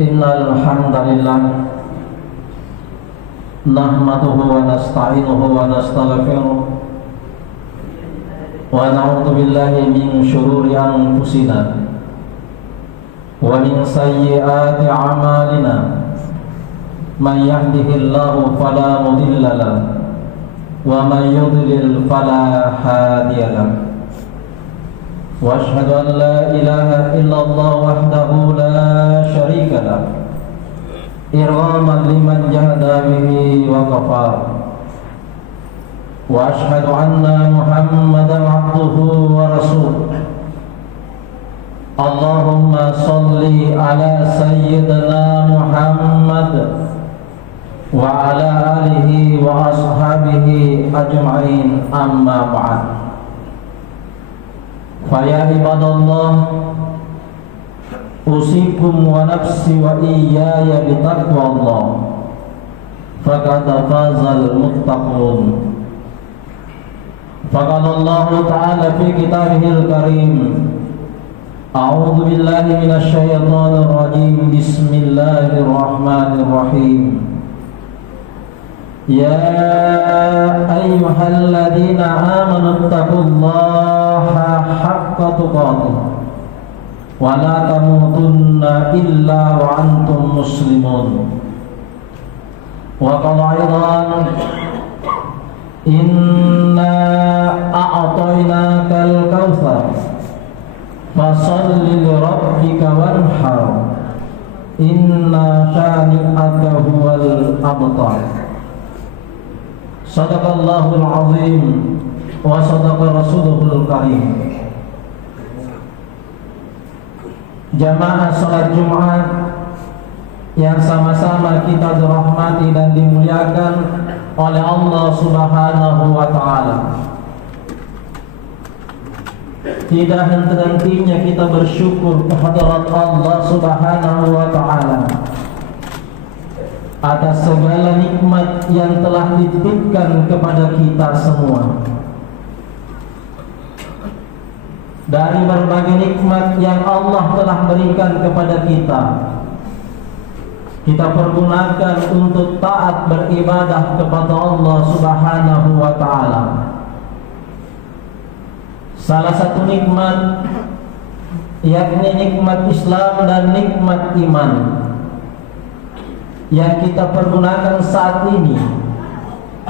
Innal hamdalillah nahmaduhu wa nasta'inuhu wa nastaghfiruh wa na'udzu billahi min shururi anfusina wa min sayyiati a'malina man yahdihillahu fala mudilla lahu wa man yudlil fala hadiya lahu wa asyhadu an la ilaha illallah wahdahu la syarika lahu irghaman liman jahada bihi wa kafar wa asyhadu anna muhammadan abduhu wa rasuluh. Allahumma salli ala sayyidina Muhammad wa ala alihi wa ashabihi ajma'in, amma ba'd. Fa ya ibadallah, usikum wa nafsi wa iyaya bitaqwallah, faqad fazal muttaqun. Faqala Allah Ta'ala fi kitabihil karim, a'udzu billahi minasy syaithanir rajim, bismillahirrahmanirrahim. Ya ayyuhalladzina amanu taqullaha haqqa tuqatih wa la tamutunna illa wa antum muslimun. Wa qala aidan, inna a'tainakal kautsar fasalli li rabbika wanhar, inna shani'aka huwal abtar. Sadaqallahul azim wa sadaqa rasuluhul karim. Jamaah salat Jumat yang sama-sama kita dirahmati dan dimuliakan oleh Allah Subhanahu wa ta'ala, tidak henti-hentinya kita bersyukur kehadirat Allah Subhanahu wa ta'ala atas segala nikmat yang telah dititipkan kepada kita semua. Dari berbagai nikmat yang Allah telah berikan kepada kita, kita pergunakan untuk taat beribadah kepada Allah Subhanahu wa ta'ala. Salah satu nikmat yakni nikmat Islam dan nikmat iman yang kita pergunakan saat ini,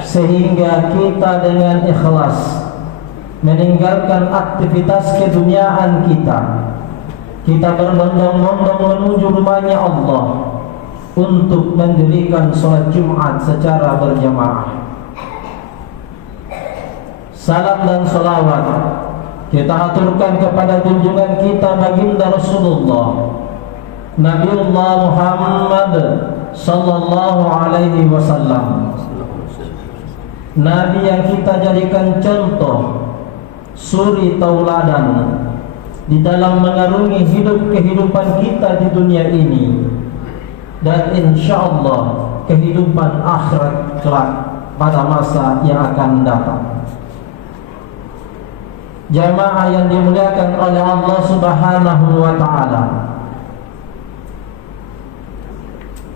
sehingga kita dengan ikhlas meninggalkan aktivitas keduniaan kita berbondong-bondong menuju rumahnya Allah untuk mendirikan sholat Jumat secara berjamaah. Salam dan salawat kita aturkan kepada junjungan kita baginda Rasulullah Nabiullah Muhammad sallallahu alaihi wasallam, Nabi yang kita jadikan contoh, suri tauladan di dalam mengarungi kehidupan kita di dunia ini dan insyaallah kehidupan akhirat kelak pada masa yang akan datang. Jamaah yang dimuliakan oleh Allah Subhanahu wa ta'ala,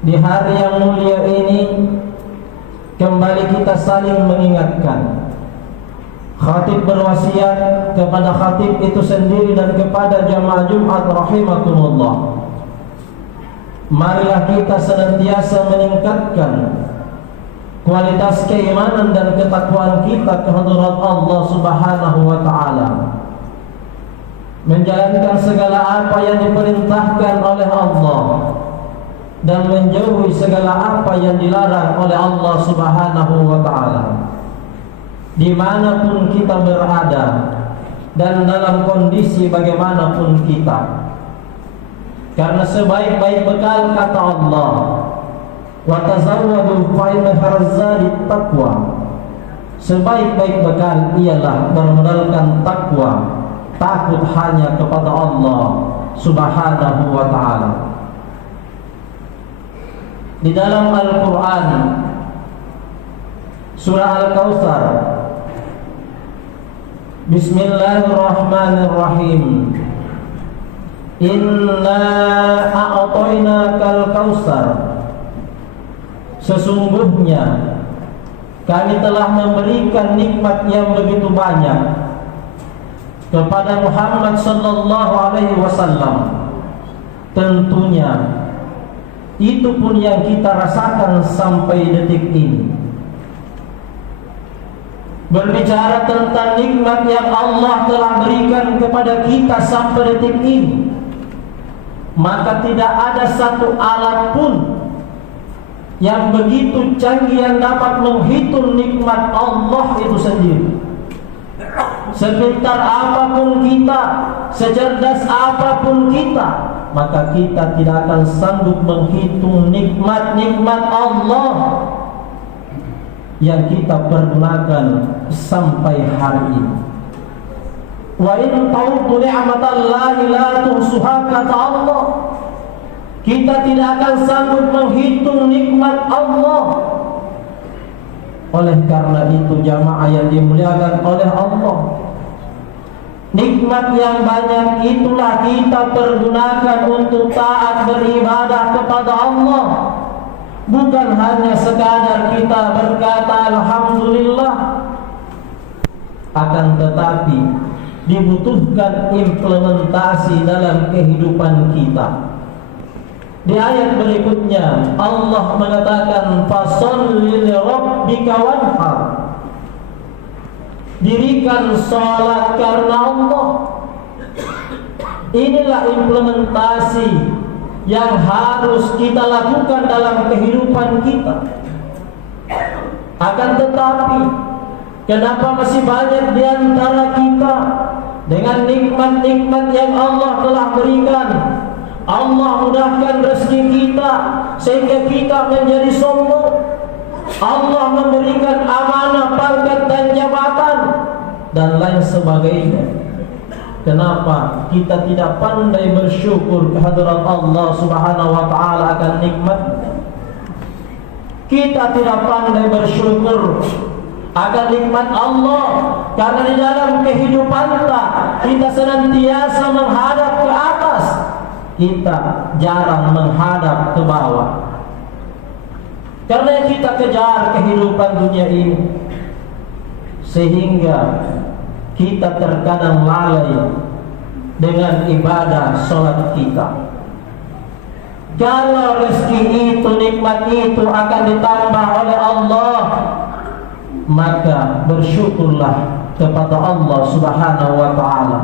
di hari yang mulia ini kembali kita saling mengingatkan. Khatib berwasiat kepada khatib itu sendiri dan kepada jamaah Jumat rahimakumullah, marilah kita senantiasa meningkatkan kualitas keimanan dan ketakwaan kita kehadirat Allah Subhanahu wa ta'ala, menjalankan segala apa yang diperintahkan oleh Allah dan menjauhi segala apa yang dilarang oleh Allah Subhanahu wa ta'ala, dimanapun kita berada dan dalam kondisi bagaimanapun kita. Karena sebaik-baik bekal, kata Allah, wa tazawwadu fa inna khairaz zadi taqwa, sebaik-baik bekal ialah bermodalkan takwa, takut hanya kepada Allah Subhanahu wa ta'ala. Di dalam Al-Quran surah Al-Kautsar, Bismillahirrahmanirrahim, Inna a'tainakal Kautsar, sesungguhnya kami telah memberikan nikmat yang begitu banyak kepada Muhammad sallallahu alaihi wasallam. Tentunya itu pun yang kita rasakan sampai detik ini. Berbicara tentang nikmat yang Allah telah berikan kepada kita sampai detik ini, maka tidak ada satu alat pun yang begitu canggih yang dapat menghitung nikmat Allah itu sendiri. Sepintar apapun kita, secerdas apapun kita, maka kita tidak akan sanggup menghitung nikmat-nikmat Allah yang kita pergunakan sampai hari ini. Wa in ta'uddu ni'matallahi la tuhsuha, kata Allah. Kita tidak akan sanggup menghitung nikmat Allah. Oleh karena itu jamaah yang dimuliakan oleh Allah, nikmat yang banyak itulah kita pergunakan untuk taat beribadah kepada Allah. Bukan hanya sekadar kita berkata alhamdulillah, akan tetapi dibutuhkan implementasi dalam kehidupan kita. Di ayat berikutnya Allah mengatakan fasholli li rabbika wanhar, dirikan salat karena Allah. Inilah implementasi yang harus kita lakukan dalam kehidupan kita. Akan tetapi kenapa masih banyak di antara kita dengan nikmat-nikmat yang Allah telah berikan, Allah mudahkan rezeki kita sehingga kita menjadi sombong. Allah memberikan amanah, pangkat dan jabatan dan lain sebagainya. Kenapa kita tidak pandai bersyukur kehadirat Allah Subhanahu wa taala akan nikmat? Kita tidak pandai bersyukur akan nikmat Allah karena di dalam kehidupan kita senantiasa menghadap ke atas, kita jarang menghadap ke bawah. Karena kita kejar kehidupan dunia ini, sehingga kita terkadang lalai dengan ibadah sholat kita. Kalau rezeki itu, nikmat itu akan ditambah oleh Allah, maka bersyukurlah kepada Allah Subhanahu wa taala.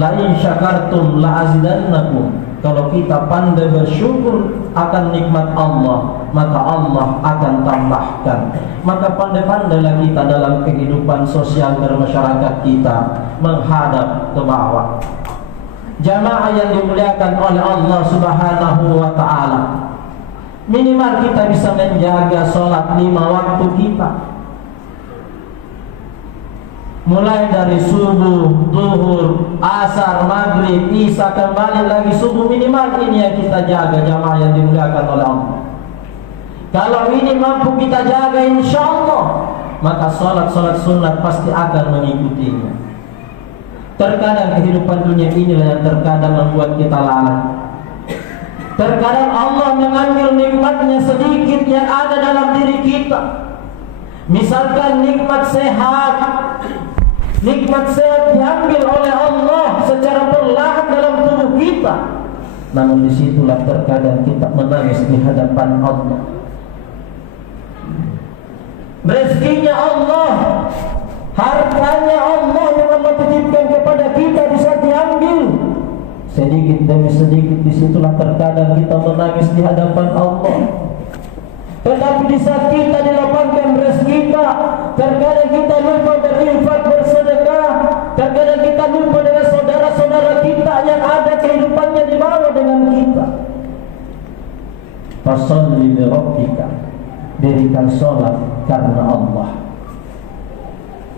La in syakartum la azidannakum. Kalau kita pandai bersyukur akan nikmat Allah, maka Allah akan tambahkan. Maka pandai-pandailah kita dalam kehidupan sosial bermasyarakat kita menghadap ke bawah. Jamaah yang dimuliakan oleh Allah Subhanahu wa taala, minimal kita bisa menjaga sholat 5 waktu kita, mulai dari subuh, zuhur, asar, maghrib, isya, kembali lagi subuh. Minimal ini yang kita jaga, jamaah yang dimuliakan oleh Allah. Kalau ini mampu kita jaga, insya Allah, maka sholat-sholat sunat pasti akan mengikutinya. Terkadang kehidupan dunia inilah yang terkadang membuat kita lalai. Terkadang Allah mengambil nikmatnya sedikit yang ada dalam diri kita. Misalkan nikmat sehat, nikmat sehat diambil oleh Allah secara perlahan dalam tubuh kita. Namun disitulah terkadang kita menangis di hadapan Allah. Rezekinya Allah, hartanya Allah yang Allah titipkan kepada kita bisa diambil sedikit demi sedikit. Disitulah terkadang kita menangis di hadapan Allah. Tetapi di saat kita dilapangkan rezeki kita, terkadang kita lupa berinfak, bersedekah. Terkadang kita lupa dengan saudara-saudara kita yang ada kehidupannya di bawah dengan kita. Fasholli li rabbika, dirikan sholat karena Allah.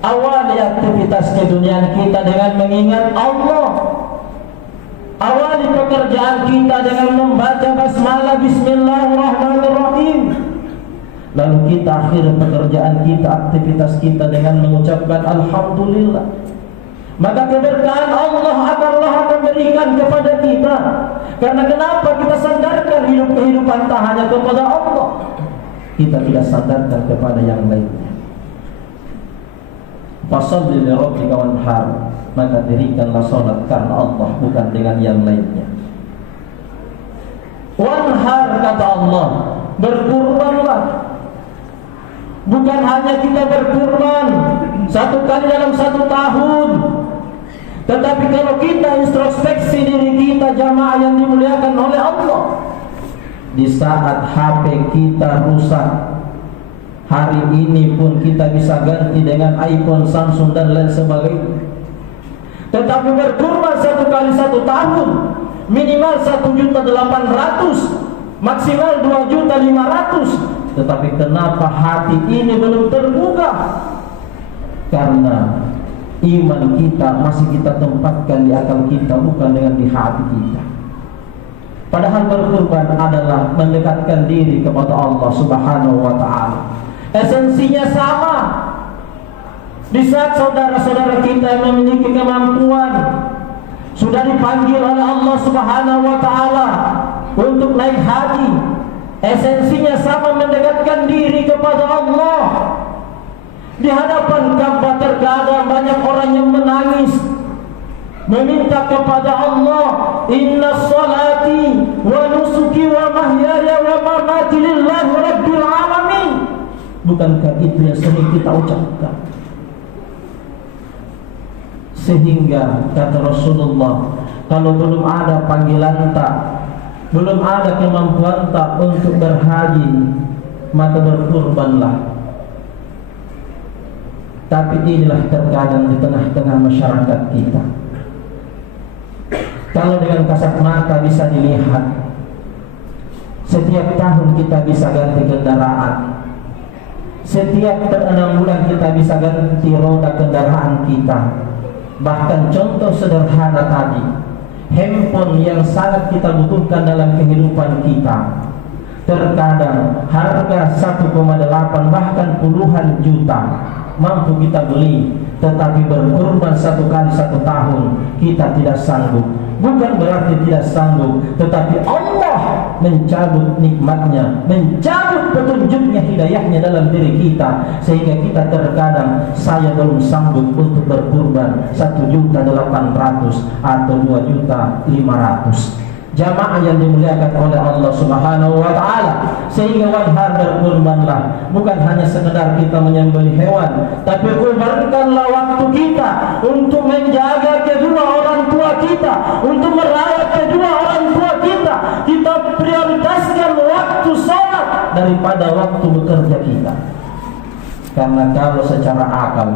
Awali aktivitas keduniaan kita dengan mengingat Allah. Awali pekerjaan kita dengan membaca basmalah, bismillahirrahmanirrahim. Lalu kita akhiri pekerjaan kita, aktivitas kita dengan mengucapkan alhamdulillah. Maka keberkahan Allah akan berikan kepada kita. Karena kenapa kita sandarkan kehidupan tak hanya kepada Allah, kita tidak sandarkan kepada yang lainnya. Fasholli li rabbika wanhar, maka dirikanlah salat karena Allah, bukan dengan yang lainnya. Wanhar, kata Allah, berkurbanlah. Bukan hanya kita berkurban satu kali dalam satu tahun, tetapi kalau kita introspeksi diri kita, jamaah yang dimuliakan oleh Allah, di saat HP kita rusak, hari ini pun kita bisa ganti dengan iPhone, Samsung dan lain sebagainya. Tetapi berkurban satu kali satu tahun, minimal 1.800.000, maksimal 2.500.000. Tetapi kenapa hati ini belum terbuka? Karena iman kita masih kita tempatkan di akal kita, bukan dengan di hati kita. Padahal berkurban adalah mendekatkan diri kepada Allah Subhanahu wa ta'ala. Esensinya sama. Di saat saudara-saudara kita yang memiliki kemampuan sudah dipanggil oleh Allah Subhanahu wa ta'ala untuk naik haji, esensinya sama, mendekatkan diri kepada Allah. Di hadapan Ka'bah terkadang banyak orang yang menangis, meminta kepada Allah, inna salati wa nusuki wa mahyaya wa mamati lillahi rabbil alamin. Bukankah itu yang sering kita ucapkan? Sehingga kata Rasulullah, kalau belum ada panggilan tak, belum ada kemampuan tak untuk berhaji, maka berkurbanlah. Tapi inilah terkadang di tengah-tengah masyarakat kita, kalau dengan kasat mata bisa dilihat, setiap tahun kita bisa ganti kendaraan, setiap 6 bulan kita bisa ganti roda kendaraan kita. Bahkan contoh sederhana tadi, handphone yang sangat kita butuhkan dalam kehidupan kita, terkadang harga 1,8 bahkan puluhan juta mampu kita beli, tetapi berkorban satu kali satu tahun kita tidak sanggup. Bukan berarti tidak sanggup, tetapi Allah mencabut nikmatnya, mencabut petunjuknya, hidayahnya dalam diri kita, sehingga kita terkadang, saya belum sanggup untuk berkurban 1.800.000 atau 2.500.000. Jamaah yang dimuliakan oleh Allah Subhanahu wa ta'ala, sehingga wanhar, berkurbanlah. Bukan hanya sekedar kita menyembelih hewan, tapi kurbankanlah waktu kita untuk menjaga kedua orang tua kita, untuk merawat kedua orang tua kita. Kita prioritaskan waktu sholat daripada waktu bekerja kita. Karena kalau secara akal,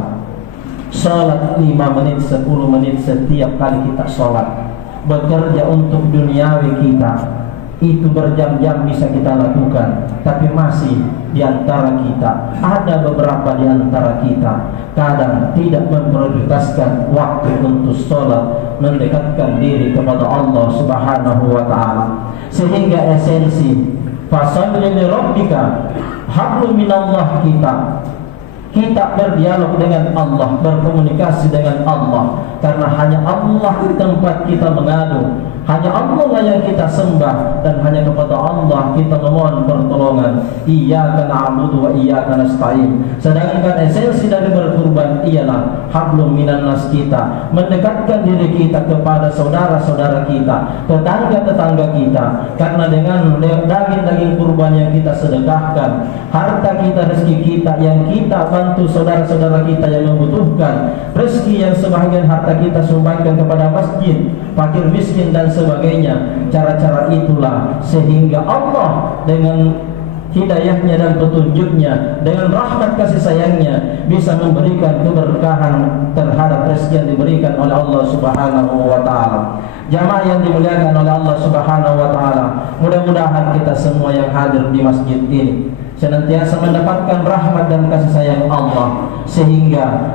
sholat 5 menit, 10 menit setiap kali kita sholat, bekerja untuk duniawi kita, itu berjam-jam bisa kita lakukan. Tapi masih di antara kita, ada beberapa di antara kita kadang tidak memprioritaskan waktu untuk sholat, mendekatkan diri kepada Allah Subhanahu wa ta'ala. Sehingga esensi fasholli li rabbika, hablum minallah, kita berdialog dengan Allah, berkomunikasi dengan Allah, karena hanya Allah tempat kita mengadu, hanya Allah yang kita sembah, dan hanya kepada Allah kita memohon pertolongan. Iyyaka na'budu wa iyyaka nasta'in. Sedangkan esensi dari berkurban ialah hablum minan nas, kita mendekatkan diri kita kepada saudara-saudara kita, tetangga-tetangga kita, karena dengan daging-daging kurban yang kita sedekahkan, harta kita, rezeki kita yang kita bantu saudara-saudara kita yang membutuhkan, rezeki yang sebahagian harta kita sumbangkan kepada masjid, fakir miskin dan sebagainya. Cara-cara itulah sehingga Allah dengan hidayahnya dan petunjuknya, dengan rahmat kasih sayangnya, bisa memberikan keberkahan terhadap rezeki yang diberikan oleh Allah Subhanahu wa ta'ala. Jamaah yang dimuliakan oleh Allah Subhanahu wa ta'ala, mudah-mudahan kita semua yang hadir di masjid ini senantiasa mendapatkan rahmat dan kasih sayang Allah, sehingga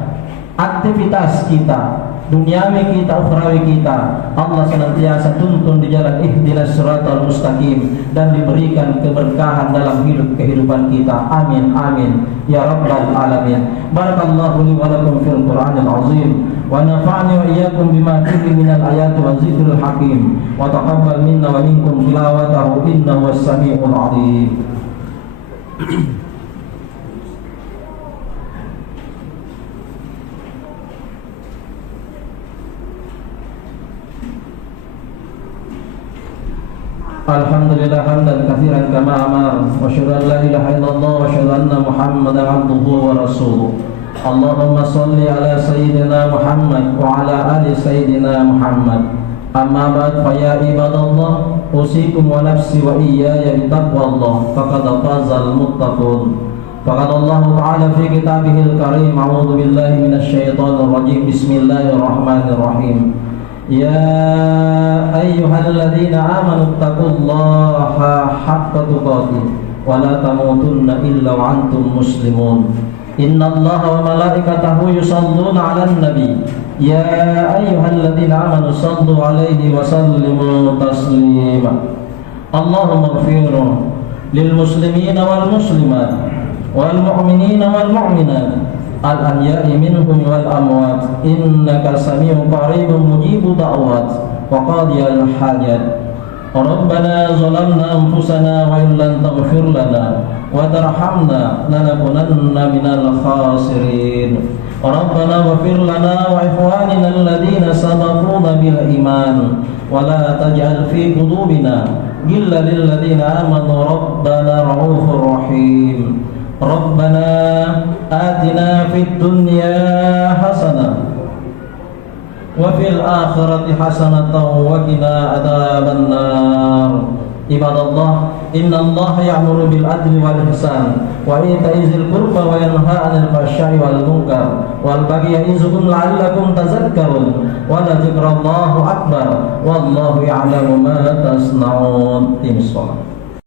aktivitas kita, duniawi kita, ukhrawi kita, Allah senantiasa tuntun di jalan ihdinas siratal mustaqim, dan diberikan keberkahan dalam kehidupan kita. Amin amin ya rabbal alamin. Barakallahu li wa lakum fil Qur'anil azim, ونفعني وإياكم بما فيه من الآيات والذكر الحكيم وتقبل منا ومنكم تلاوته إنه هو السميع العليم. Alhamdulillah hamdan katsiran kama amar wa asyhadu an la ilaha illallah wa asyhadu anna Muhammadan abduhu wa rasuluh. Allahumma shalli ala sayyidina Muhammad wa ala ali sayyidina Muhammad. Amma ba'd fa ya ibadallah usikum wa nafsi wa iyaya bi taqwallah faqad fazal muttaqun. Faqad Allah Ta'ala fi kitabihil karim a'udzu billahi minasy syaithanir rajim. Bismillahirrahmanirrahim. Ya ayyuhalladzina amanu taqullaha haqqa tuqatih wa la tamutunna illa wa antum muslimun. Innallaha wa malaikatahu yusholluna 'alan nabi. Ya ayyuhalladzina amanu shallu 'alaihi wa sallimu taslima. Allahumma ighfir lil muslimina wal muslimat wal mu'minina wal mu'minat al-ahya'i minhum wal amwat innaka sami'un qaribun mujibu da'wat wa qadiyal hajat. Rabbana zalamna anfusana wa in lam taghfir lana wa tarhamna lanakunanna minal khasirin. Rabbana ighfir lana wa ikhwanina alladhina sabaquna bil iman wa la taj'al fi qulubina ghillan lil ladzina amanu rabbana ra'ufur rahim. Rabbana atina fid dunya hasanah wa fil akhirati hasanatan wa qina adzabannar. Ibadallah, innallaha ya'muru bil adli wal ihsan wa ita'i dzil qurba wa yanha 'anil fahsya'i wal munkar wal baghi ya'izukum la'allakum tadhakkarun wa la dzikrallahu akbar wallahu ya'lamu ma tasna'un. Tim shalah.